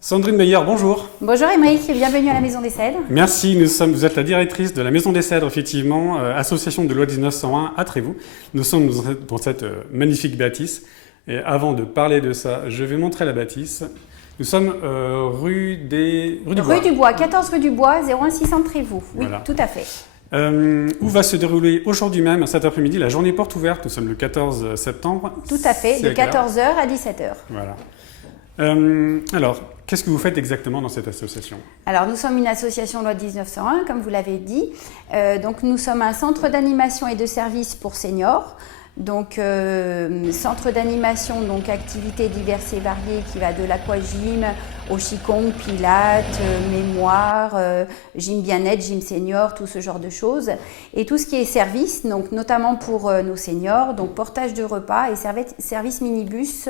Sandrine Meyer, bonjour. Bonjour Émeric et bienvenue à la Maison des Cèdres. Merci, vous êtes la directrice de la Maison des Cèdres, effectivement, association de loi 1901 à Trévoux. Nous sommes dans cette magnifique bâtisse. Et avant de parler de ça, je vais montrer la bâtisse. Nous sommes rue du Bois. Rue du Bois, 14 rue du Bois, 01600 Trévoux. Oui, Voilà. tout à fait. Où va se dérouler aujourd'hui même, cet après-midi, la journée porte ouverte. Nous sommes le 14 septembre. Tout à fait, de C'est à quelle heure 14h à 17h. Voilà. Alors, qu'est-ce que vous faites exactement dans cette association? Alors, nous sommes une association loi 1901, comme vous l'avez dit. Donc, nous sommes un centre d'animation et de services pour seniors. Donc, centre d'animation, donc activités diverses et variées qui va de l'aquagym au qigong, pilates, mémoire, gym bien-être, gym senior, tout ce genre de choses. Et tout ce qui est service, donc notamment pour nos seniors, donc portage de repas et service minibus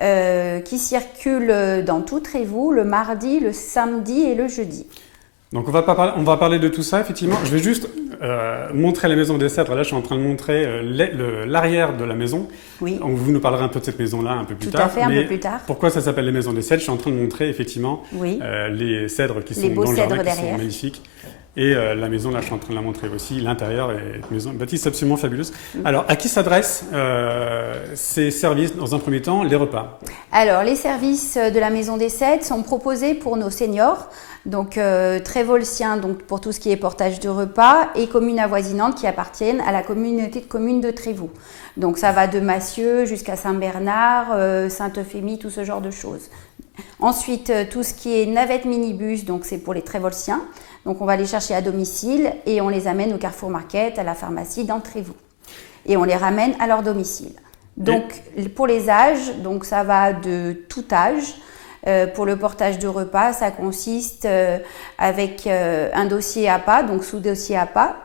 qui circulent dans tout Trévoux le mardi, le samedi et le jeudi. Donc on va parler de tout ça, effectivement. Je vais juste montrer la Maison des Cèdres. Là, je suis en train de montrer l'arrière de la maison. Oui. Donc, vous nous parlerez un peu de cette maison-là un peu plus tard. Tout à fait, un peu plus tard. Pourquoi ça s'appelle les Maisons des Cèdres? Je suis en train de montrer, effectivement, oui. les cèdres qui sont les beaux dans le cèdres jardin, qui derrière. sont magnifiques. Et la maison, là, je suis en train de la montrer aussi. L'intérieur est une bâtisse absolument fabuleuse. Alors, à qui s'adressent ces services, dans un premier temps, les repas? Alors, les services de la Maison des Cèdres sont proposés pour nos seniors, donc trévolsiens, donc pour tout ce qui est portage de repas, et communes avoisinantes qui appartiennent à la communauté de communes de Trévoux. Donc, ça va de Massieu jusqu'à Saint-Bernard, Sainte-Euphémie, tout ce genre de choses. Ensuite, tout ce qui est navette minibus, donc c'est pour les trévolsiens. Donc on va les chercher à domicile et on les amène au Carrefour Market, à la pharmacie dans Trévoux. Et on les ramène à leur domicile. Donc pour les âges, donc ça va de tout âge. Pour le portage de repas, ça consiste avec un dossier APA, donc sous-dossier APA,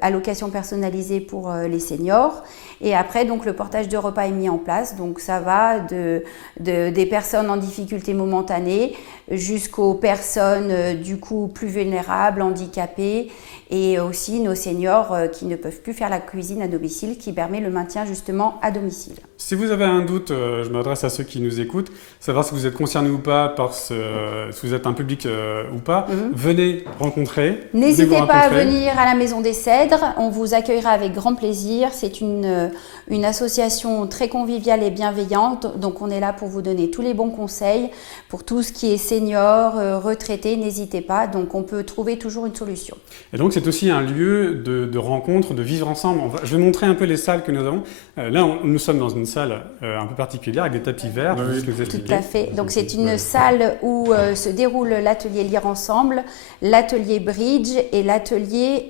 allocation personnalisée pour les seniors. Et après, donc, le portage de repas est mis en place. Donc, ça va des personnes en difficulté momentanée jusqu'aux personnes, du coup, plus vulnérables, handicapées, et aussi nos seniors qui ne peuvent plus faire la cuisine à domicile, qui permet le maintien justement à domicile. Si vous avez un doute, je m'adresse à ceux qui nous écoutent, savoir si vous êêtes concerné ou pas, si vous êtes un public ou pas, venez rencontrer. N'hésitez pas à venir à la Maison des Cèdres, on vous accueillera avec grand plaisir. C'est une association très conviviale et bienveillante, donc on est là pour vous donner tous les bons conseils. Pour tout ce qui est senior, retraité, n'hésitez pas, donc on peut trouver toujours une solution. Et donc c'est aussi un lieu de rencontre, de vivre ensemble. Je vais montrer un peu les salles que nous avons. Là, nous sommes dans une salle un peu particulière avec des tapis verts. Tout à fait. Donc c'est une salle où se déroule l'atelier Lire Ensemble, l'atelier Bridge et l'atelier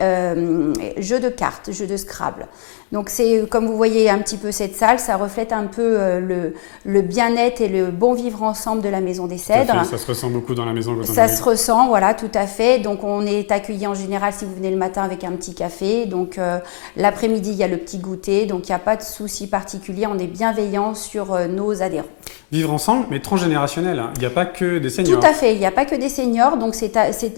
jeu de cartes, jeu de Scrabble. Donc c'est, comme vous voyez un petit peu cette salle, ça reflète un peu le bien-être et le bon vivre ensemble de la Maison des Cèdres. Ça se ressent beaucoup dans la maison. Ça se ressent, voilà, tout à fait. Donc on est accueillis en général si vous venez le matin avec un petit café. Donc l'après-midi, il y a le petit goûter. Donc il n'y a pas de souci particulier. On est bienveillant sur nos adhérents. Vivre ensemble, mais transgénérationnel. Il n'y a pas que des seniors. Tout à fait. Il n'y a pas que des seniors. Donc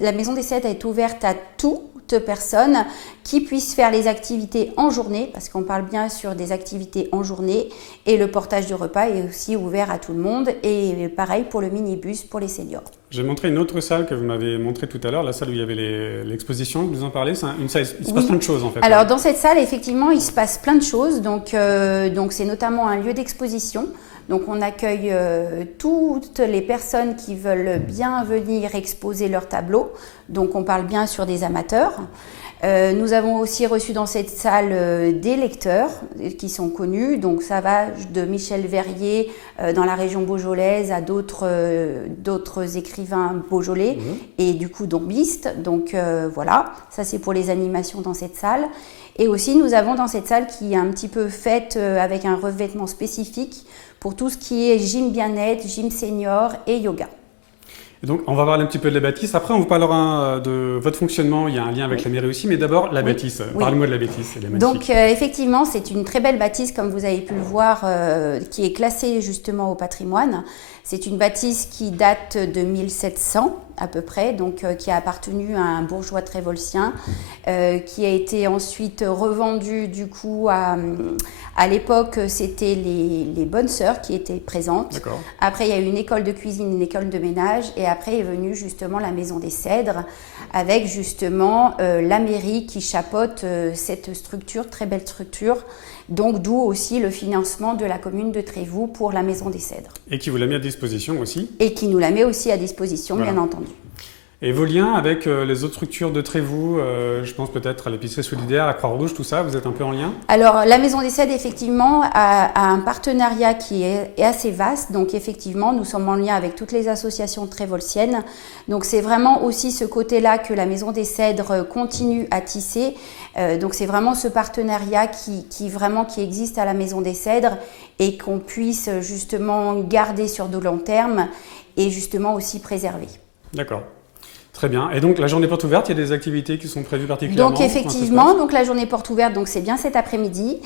la Maison des Cèdres est ouverte à toute personne qui puisse faire les activités en journée, parce qu'on parle bien sur des activités en journée, et le portage de repas est aussi ouvert à tout le monde, et pareil pour le minibus pour les seniors. J'ai montré une autre salle que vous m'avez montrée tout à l'heure, la salle où il y avait l'exposition, vous en parlez, c'est une salle, il se passe plein de choses en fait. Alors dans cette salle, effectivement, il se passe plein de choses, donc c'est notamment un lieu d'exposition. Donc on accueille toutes les personnes qui veulent bien venir exposer leurs tableaux. Donc on parle bien sur des amateurs. Nous avons aussi reçu dans cette salle des lecteurs qui sont connus. Donc ça va de Michel Verrier dans la région beaujolaise à d'autres écrivains beaujolais et du coup dombistes. Donc voilà, ça c'est pour les animations dans cette salle. Et aussi nous avons dans cette salle qui est un petit peu faite avec un revêtement spécifique pour tout ce qui est gym bien-être, gym senior et yoga. Et donc, on va parler un petit peu de la bâtisse. Après, on vous parlera de votre fonctionnement. Il y a un lien avec la mairie aussi. Mais d'abord, la bâtisse. Parlez-moi de la bâtisse. Elle est magnifique. Donc, effectivement, c'est une très belle bâtisse, comme vous avez pu le voir, qui est classée justement au patrimoine. C'est une bâtisse qui date de 1700. à peu près, donc qui a appartenu à un bourgeois trévolsien, qui a été ensuite revendu du coup à l'époque, c'était les bonnes sœurs qui étaient présentes. Après, il y a eu une école de cuisine, une école de ménage, et après est venue justement la Maison des Cèdres, avec justement la mairie qui chapeaute cette structure, très belle structure. Donc d'où aussi le financement de la commune de Trévoux pour la Maison des Cèdres. Et qui vous la met à disposition aussi. Et qui nous la met aussi à disposition, bien entendu. Et vos liens avec les autres structures de Trévoux, je pense peut-être à l'épicerie solidaire, à Croix-Rouge, tout ça, vous êtes un peu en lien? Alors, la Maison des Cèdres, effectivement, a un partenariat qui est assez vaste. Donc, effectivement, nous sommes en lien avec toutes les associations trévolsiennes. Donc, c'est vraiment aussi ce côté-là que la Maison des Cèdres continue à tisser. Donc, c'est vraiment ce partenariat qui existe à la Maison des Cèdres et qu'on puisse justement garder sur de long terme et justement aussi préserver. D'accord. Très bien. Et donc, la journée porte ouverte, il y a des activités qui sont prévues particulièrement? Donc, effectivement, la journée porte ouverte, donc c'est bien cet après-midi.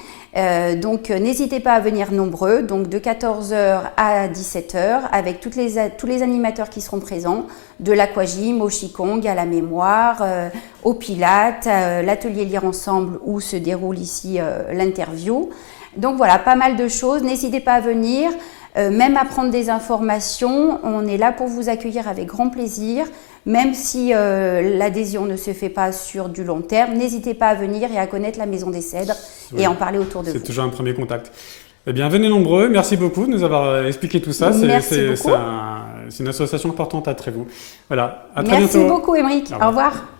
Donc, n'hésitez pas à venir nombreux, donc de 14h à 17h, avec tous les animateurs qui seront présents, de l'aquagym au qigong, à la mémoire, au pilates, l'atelier Lire Ensemble où se déroule ici l'interview. Donc voilà, pas mal de choses. N'hésitez pas à venir, même à prendre des informations. On est là pour vous accueillir avec grand plaisir. Même si l'adhésion ne se fait pas sur du long terme, n'hésitez pas à venir et à connaître la Maison des Cèdres et en parler autour de vous. C'est toujours un premier contact. Eh bien, venez nombreux. Merci beaucoup de nous avoir expliqué tout ça. Merci beaucoup. C'est une association importante à Trévoux. Voilà, à très bientôt. Merci beaucoup, Émeric. Au revoir.